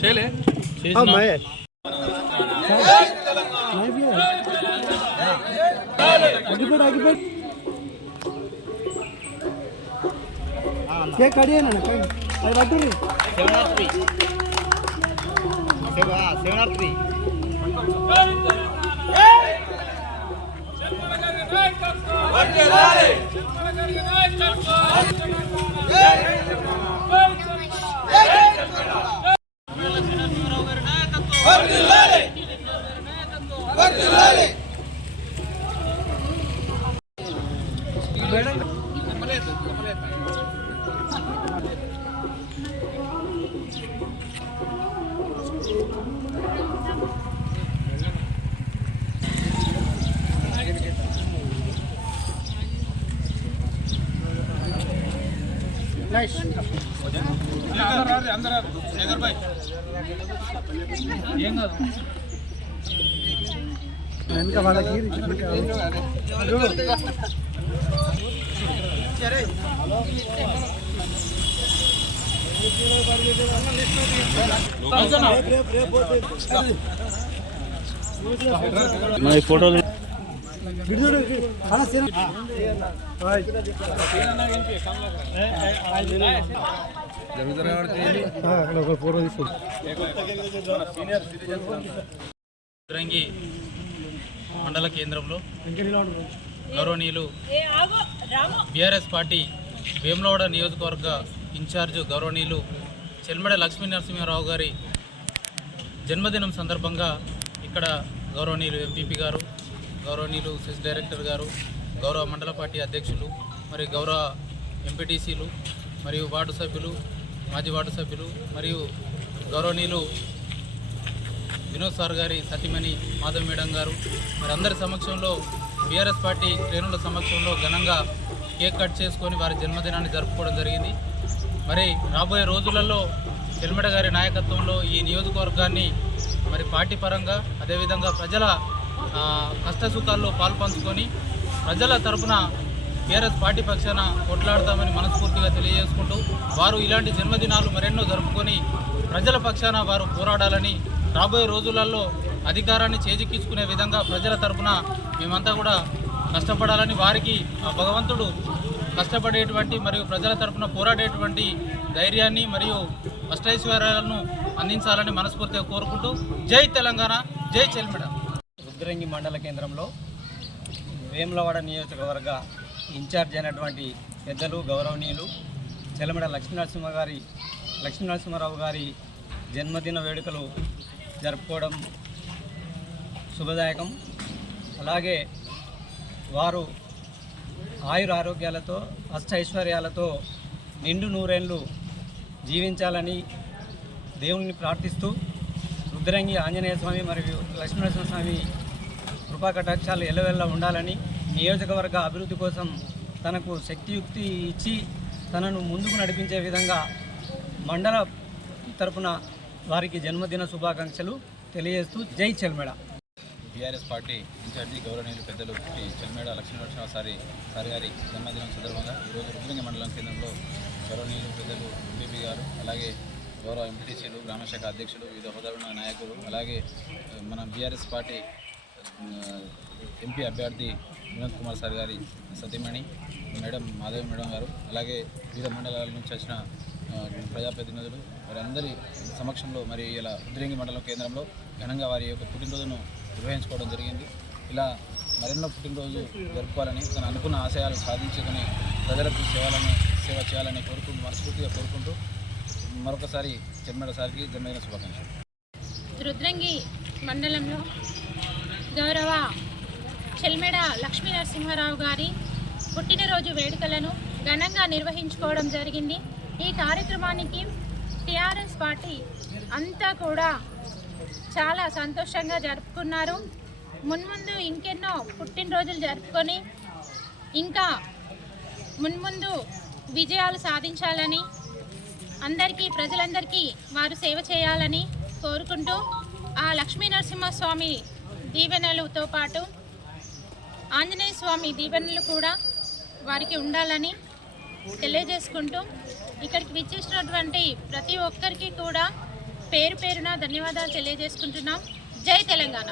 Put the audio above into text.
చేయలే ఆ, మాయే. అగ్గిపెట్టు, అగ్గిపెట్టు. కేక్ కట్ చేయను పైన. అది పట్టుర్రి. నైస్. ఏం కాదు వెనక వాళ్ళకి వెనక విడుదల రంగి మండల కేంద్రంలో గౌరవనీయులు బీఆర్ఎస్ పార్టీ వేములవాడ నియోజకవర్గ ఇన్ఛార్జ్ గౌరవనీయులు చెల్మడ లక్ష్మీ నరసింహారావు గారి జన్మదినం సందర్భంగా ఇక్కడ గౌరవనీయులు ఎంపీపీ గారు గౌరవనీయులు సెస్ డైరెక్టర్ గారు గౌరవ మండల పార్టీ అధ్యక్షులు మరి గౌరవ ఎంపీటీసీలు మరియు వార్డు సభ్యులు మాజీ వార్డు సభ్యులు మరియు గౌరవనీయులు వినోద్ సార్ గారి సతీమణి మాధవ్ మేడం గారు మరి అందరి సమక్షంలో బీఆర్ఎస్ పార్టీ శ్రేణుల సమక్షంలో ఘనంగా కేక్ కట్ చేసుకొని వారి జన్మదినాన్ని జరుపుకోవడం జరిగింది. మరి రాబోయే రోజులలో చెల్మడ గారి నాయకత్వంలో ఈ నియోజకవర్గాన్ని మరి పార్టీ పరంగా అదేవిధంగా ప్రజల కష్టసుఖాల్లో పాల్పంచుకొని ప్రజల తరపున బీఆర్ఎస్ పార్టీ పక్షాన కొట్లాడతామని మనస్ఫూర్తిగా తెలియజేసుకుంటూ వారు ఇలాంటి జన్మదినాలు మరెన్నో జరుపుకొని ప్రజల పక్షాన వారు పోరాడాలని రాబోయే రోజులలో అధికారాన్ని చేజిక్కించుకునే విధంగా ప్రజల తరపున మేమంతా కూడా కష్టపడాలని వారికి ఆ భగవంతుడు కష్టపడేటువంటి మరియు ప్రజల తరఫున పోరాడేటువంటి ధైర్యాన్ని మరియు అష్టైశ్వర్యాలను అందించాలని మనస్ఫూర్తిగా కోరుకుంటూ జై తెలంగాణ జై చెల్మిడ ఉద్రంగి మండల కేంద్రంలో వేములవాడ నియోజకవర్గ ఇన్ఛార్జ్ అయినటువంటి పెద్దలు గౌరవనీయులు చెలమడ లక్ష్మీనరసింహ గారి లక్ష్మీనరసింహారావు గారి జన్మదిన వేడుకలు జరుపుకోవడం శుభదాయకం. అలాగే వారు ఆయుర ఆరోగ్యాలతో అష్ట ఐశ్వర్యాలతో నిండు నూరేళ్ళు జీవించాలని దేవుణ్ణి ప్రార్థిస్తూ రుద్రంగి ఆంజనేయ స్వామి మరియు లక్ష్మీనరసింహ స్వామి కృపా కటాక్షాలు ఎల్లవెల్ల ఉండాలని నియోజకవర్గ అభివృద్ధి కోసం తనకు శక్తియుక్తి ఇచ్చి తనను ముందుకు నడిపించే విధంగా మండల తరపున వారికి జన్మదిన శుభాకాంక్షలు తెలియజేస్తూ జై చెల్మెడ బీఆర్ఎస్ పార్టీ ఇన్ఛార్జి గౌరవనీయులు పెద్దలు శ్రీ చెల్మేడ లక్ష్మీనరసింహ సారి గారి జన్మదినం సందర్భంగా ఈరోజు రుద్రంగి మండలం కేంద్రంలో గౌరవనీయులు పెద్దలు ఎంపీపీ గారు అలాగే గౌరవ ఎంపీటీసీలు గ్రామశాఖ అధ్యక్షులు వివిధ హోదాలో నాయకులు అలాగే మన బీఆర్ఎస్ పార్టీ ఎంపీ అభ్యర్థి వినోద్ కుమార్ సార్ గారి సతీమణి మేడం మాధవి మేడం గారు అలాగే వివిధ మండలాల నుంచి వచ్చిన ప్రజాప్రతినిధులు వారందరి సమక్షంలో మరి ఇలా ఉద్రింగి మండలం కేంద్రంలో ఘనంగా వారి యొక్క పుట్టినరోజును నిర్వహించుకోవడం జరిగింది. ఇలా మరెన్నో పుట్టినరోజు జరుపుకోవాలని తను అనుకున్న ఆశయాలు సాధించుకొని ప్రజలకు సేవలను సేవ చేయాలని కోరుకుంటూ మనస్ఫూర్తిగా కోరుకుంటూ మరొకసారి చెమ్మేడ సార్కి జన్మదిన శుభాకాంక్షలు. రుద్రంగి మండలంలో గౌరవ చెల్మెడ లక్ష్మీ నరసింహారావు గారి పుట్టినరోజు వేడుకలను ఘనంగా నిర్వహించుకోవడం జరిగింది. ఈ కార్యక్రమానికి టిఆర్ఎస్ పార్టీ అంతా కూడా చాలా సంతోషంగా జరుపుకున్నారు. మున్ముందు ఇంకెన్నో పుట్టినరోజులు జరుపుకొని ఇంకా మున్ముందు విజయాలు సాధించాలని అందరికీ ప్రజలందరికీ వారు సేవ చేయాలని కోరుకుంటూ ఆ లక్ష్మీ నరసింహస్వామి దీవెనలతో పాటు ఆంజనేయ స్వామి దీవెనలు కూడా వారికి ఉండాలని తెలియజేసుకుంటూ ఇక్కడికి విచ్చేసినటువంటి ప్రతి ఒక్కరికి కూడా పేరు పేరున ధన్యవాదాలు తెలియజేసుకుంటున్నాం. జై తెలంగాణ.